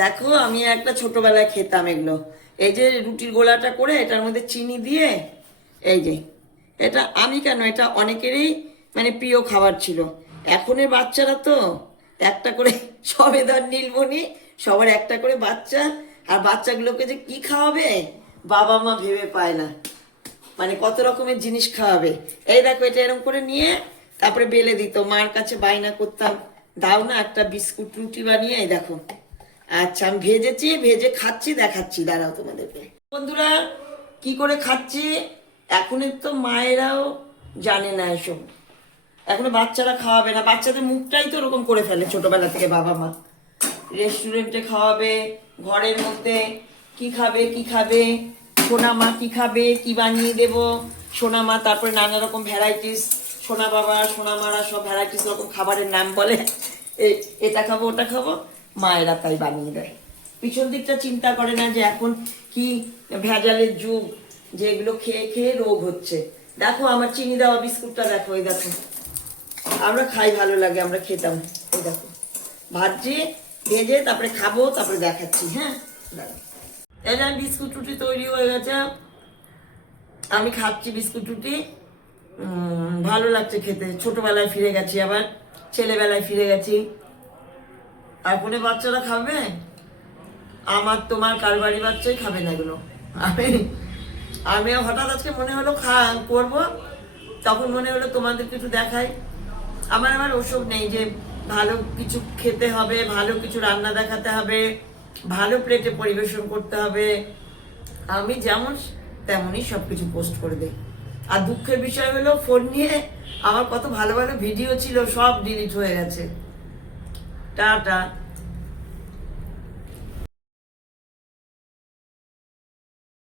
দেখো আমি একটা ছোটবেলায় খেতাম এগুলো। এই যে রুটির গোলাটা করে এটার মধ্যে চিনি দিয়ে, এই যে এটা আমি কেন, এটা অনেকেরই মানে প্রিয় খাবার ছিল। এখনের বাচ্চারা তো একটা করে, সবেদার নীলমণি, সবার একটা করে বাচ্চা, আর বাচ্চাগুলোকে যে কি খাওয়াবে বাবা মা ভেবে পায় না, মানে কত রকমের জিনিস খাওয়াবে। এই দেখো এটা এরকম করে নিয়ে তারপরে বেলে দিত, মার কাছে বায়না করতাম, দাও না একটা বিস্কুট রুটি বানিয়ে। এই দেখো, আচ্ছা আমি ভেজেছি, ভেজে খাচ্ছি, দেখাচ্ছি, দাঁড়াও তোমাদেরকে। বন্ধুরা কি করে খাচ্ছি, এখনের তো মায়েরাও জানে না এসব, এখনো বাচ্চারা খাওয়াবে না, বাচ্চাদের মুখটাই তো ওরকম করে ফেলে ছোটবেলা থেকে বাবা মা। রেস্টুরেন্টে খাওয়াবে, ঘরের মধ্যে কি খাবে কি খাবে, সোনা মা কি খাবে কি বানিয়ে দেব, সোনা মা তারপরে নানা রকম ভ্যারাইটিস, সোনা বাবা সোনা মারা সব ভ্যারাইটিস রকম খাবারের নাম বলে, এটা খাবো ওটা খাবো, মায়েরা তাই বানিয়ে দেয়। পিছন দিকটা চিন্তা করে না যে এখন কি ভেজালের যুগ, যে এগুলো খেয়ে খেয়ে রোগ হচ্ছে। দেখো আমার চিনি দেওয়া বিস্কুটটা দেখো, এই দেখো আমরা খাই, ভালো লাগে, আমরা খেতাম। এই দেখো ভাজছি, ভেজে তারপরে খাবো, তারপরে দেখাচ্ছি। হ্যাঁ এই যে বিস্কুট রুটি তৈরি হয়ে গেছে, আমি খাচ্ছি বিস্কুট রুটি। ভালো লাগছে খেতে, ছোটবেলায় ফিরে গেছি, আবার ছেলেবেলায় ফিরে গেছি। আর ফোনে বাচ্চারা খাবে, আমার তোমার কারবারি বাচ্চাই খাবে না এগুলো। আমিও হঠাৎ আজকে মনে হলো করবো, তখন মনে হলো তোমাদের কিছু দেখাই। আমার ওসব নেই যে ভালো কিছু খেতে হবে, ভালো কিছু রান্না দেখাতে হবে, ভালো প্লেটে পরিবেশন করতে হবে। আমি যেমন তেমনই সবকিছু পোস্ট করে দিই। আর দুঃখের বিষয় হলো ফোন নিয়ে আমার কত ভালো ভালো ভিডিও ছিল, সব ডিলিট হয়ে গেছে। টাটা।